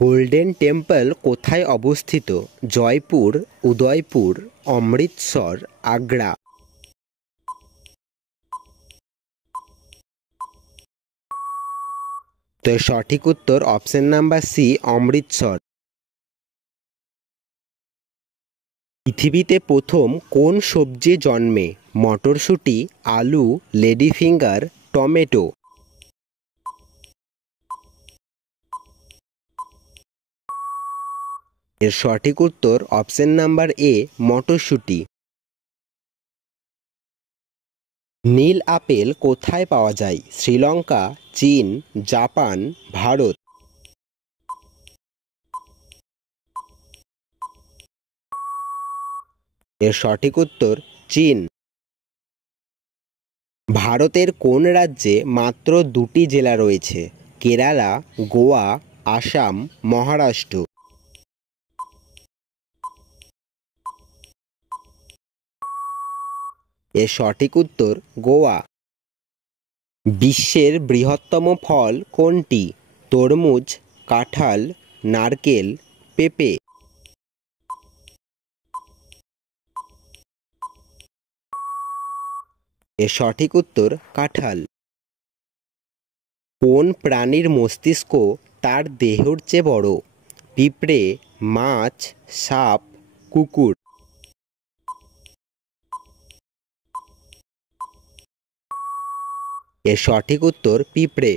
Golden temple কোথায় অবস্থিত? জয়পুর, উদয়পুর, অমৃতসর, আগ্রা। তো সঠিক উত্তর অপশন নাম্বার সি, অমৃতসর। পৃথিবীতে প্রথম কোন সবজি জন্মে? মটরশুঁটি, আলু, লেডি ফিঙ্গার, টমেটো। এর সঠিক উত্তর অপশন নাম্বার এ, মটরশুঁটি। নীল আপেল কোথায় পাওয়া যায়? শ্রীলঙ্কা, চীন, জাপান, ভারত। এর সঠিক উত্তর চীন। ভারতের কোন রাজ্যে মাত্র দুটি জেলা রয়েছে? কেরালা, গোয়া, আসাম, মহারাষ্ট্র। এর সঠিক উত্তর গোয়া। বিশ্বের বৃহত্তম ফল কোনটি? তরমুজ, কাঁঠাল, নারকেল, পেঁপে। এর সঠিক উত্তর কাঁঠাল। কোন প্রাণীর মস্তিষ্ক তার দেহের চেয়ে বড়? পিঁপড়ে, মাছ, সাপ, কুকুর। এর সঠিক উত্তর পিঁপড়ে।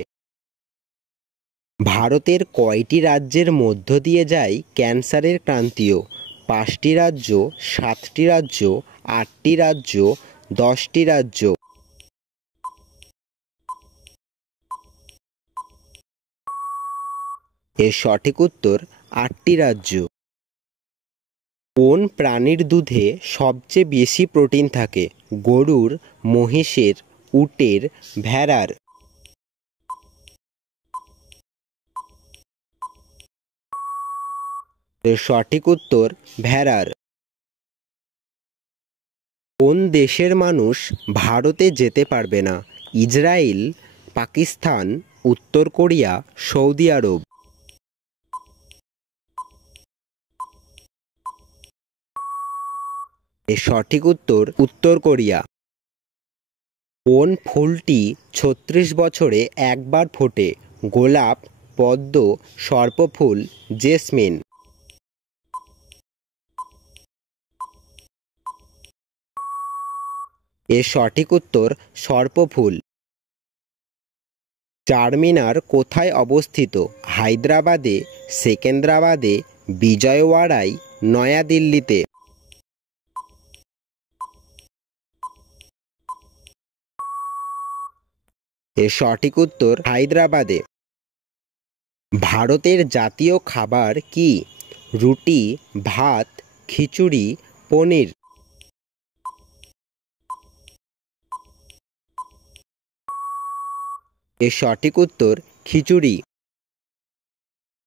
ভারতের কয়টি রাজ্যের মধ্য দিয়ে যায় ক্যান্সারের ক্রান্তীয়? 5টি রাজ্য, 7টি রাজ্য, 8টি রাজ্য, 10টি রাজ্য। এর সঠিক উত্তর 8টি রাজ্য। কোন প্রাণীর দুধে সবচেয়ে বেশি প্রোটিন থাকে? গরুর, মহিষের, উটের, ভেড়ার। এর সঠিক উত্তর ভেড়ার। কোন দেশের মানুষ ভারতে যেতে পারবে না? ইসরায়েল, পাকিস্তান, উত্তর কোরিয়া, সৌদি আরব। এর সঠিক উত্তর উত্তর কোরিয়া। কোন ফুলটি 36 বছরে একবার ফোটে? গোলাপ, পদ্ম, সর্পফুল, জেসমিন। এর সঠিক উত্তর সর্পফুল। চারমিনার কোথায় অবস্থিত? হায়দ্রাবাদে, সেকেন্দ্রাবাদে, বিজয়ওয়াড়ায়, নয়াদিল্লিতে। এর সঠিক উত্তর হায়দ্রাবাদে। ভারতের জাতীয় খাবার কি? রুটি, ভাত, খিচুড়ি, পনির। এর সঠিক উত্তর খিচুড়ি।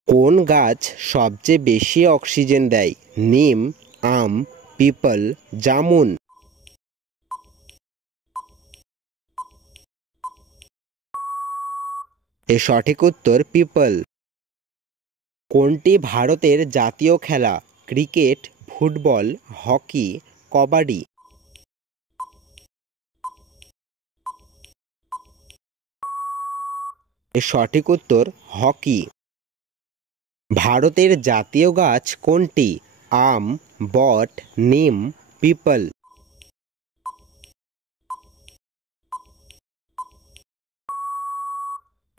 কোন গাছ সবচেয়ে বেশি অক্সিজেন দেয়? নিম, আম, পিপল, জামুন। এর সঠিক উত্তর পিপল। কোনটি ভারতের জাতীয় খেলা? Cricket, football, hockey, kabaddi. এর সঠিক উত্তর হকি। ভারতের জাতীয় গাছ কোনটি? আম, বট, নিম, পিপল।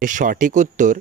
এর সঠিক উত্তর